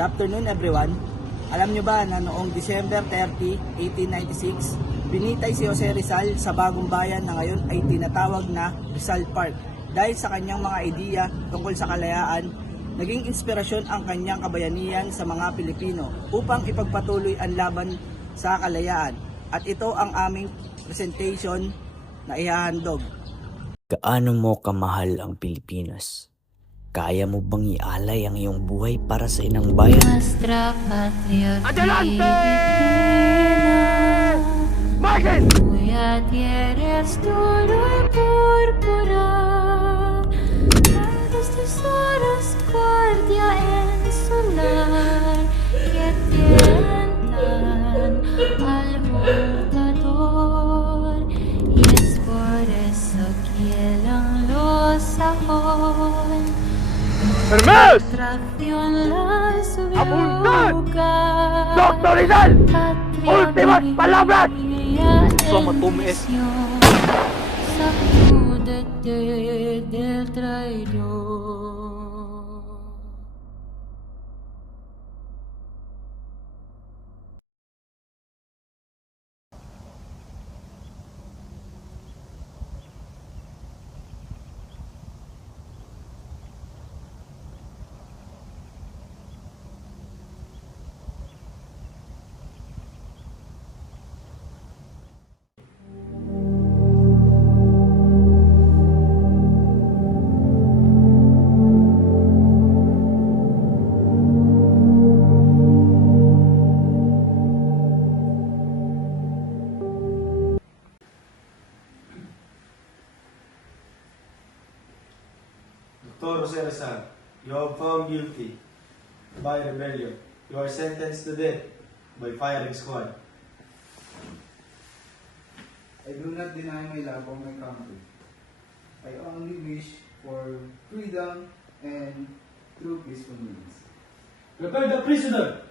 Good afternoon everyone. Alam nyo ba na noong December 30, 1896, binitay si Jose Rizal sa Bagong Bayan na ngayon ay tinatawag na Rizal Park. Dahil sa kanyang mga ideya tungkol sa kalayaan, naging inspirasyon ang kanyang kabayanihan sa mga Pilipino upang ipagpatuloy ang laban sa kalayaan. At ito ang aming presentation na ihahandog. Gaano mo kamahal ang Pilipinas? Kaya mo bang ialay ang iyong buhay para sa inang bayan? Nuestra patria ¡Adelante! Filipina, ¡Marchen! cuya tierra es oro y púrpura, los tesoros guardia en su lar, que tientan al juntador, y es por eso que el anglosajón ¡Hermes! Tracción la subió ¡Apuntad! a ¡Doctor Rizal! patria ¡Últimas palabras! mía Somos en tumes. misión. Sacúdete del traidor. Dr. Jose Rizal, you are found guilty by rebellion. You are sentenced to death by firing squad. I do not deny my love of my country. I only wish for freedom and true peaceful means. Prepare the prisoner!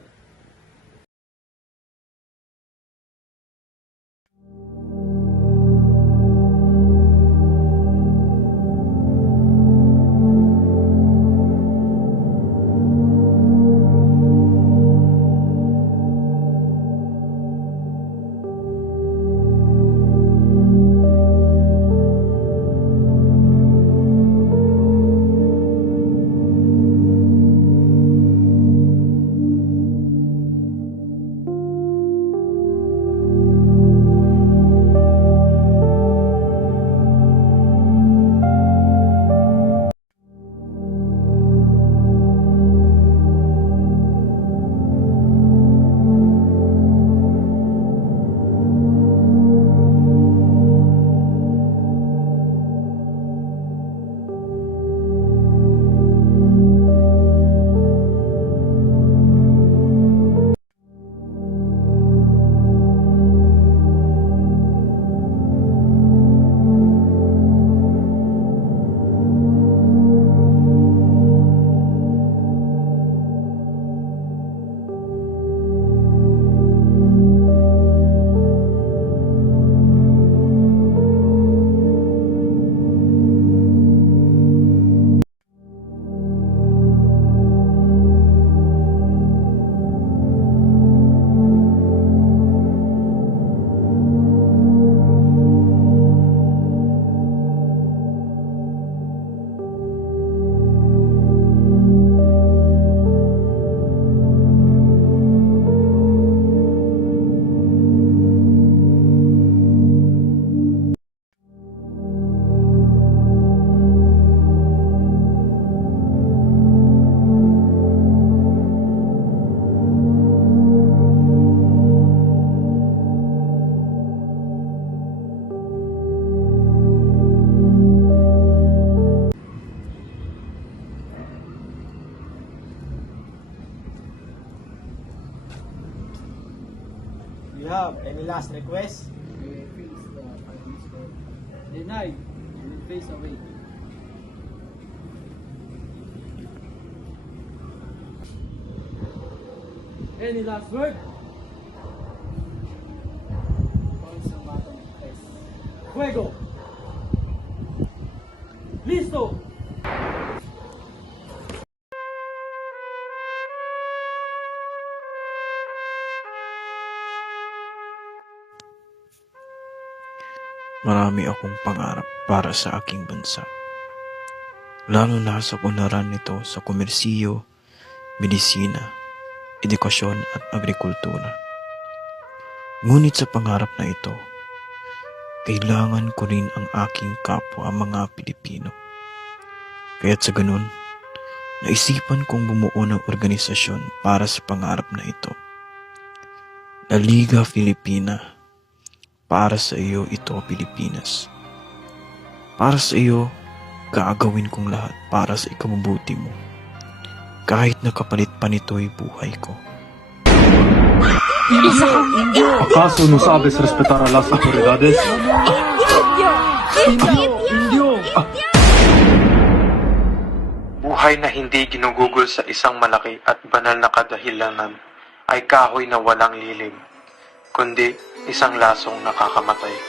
Do you have any last request? May face the finance court. Denied. You will face away. Any last word? Consumatum est. Fuego! Listo! Marami akong pangarap para sa aking bansa. Lalo na sa unlaran nito sa komersiyo, medisina, edukasyon at agrikultura. Ngunit sa pangarap na ito, kailangan ko rin ang aking kapwa mga Pilipino. Kaya't sa ganun, naisipan kong bumuo ng organisasyon para sa pangarap na ito. La Liga Filipina. Para sa iyo ito, Pilipinas. Para sa iyo, gagawin kong lahat para sa ikabubuti mo. Kahit nakapalit pa nito'y buhay ko. ¿Acaso no sabes respetar a las autoridades? Buhay na hindi ginugugol sa isang malaki at banal na kadahilanan ay kahoy na walang lilim, kundi isang lasong nakakamatay.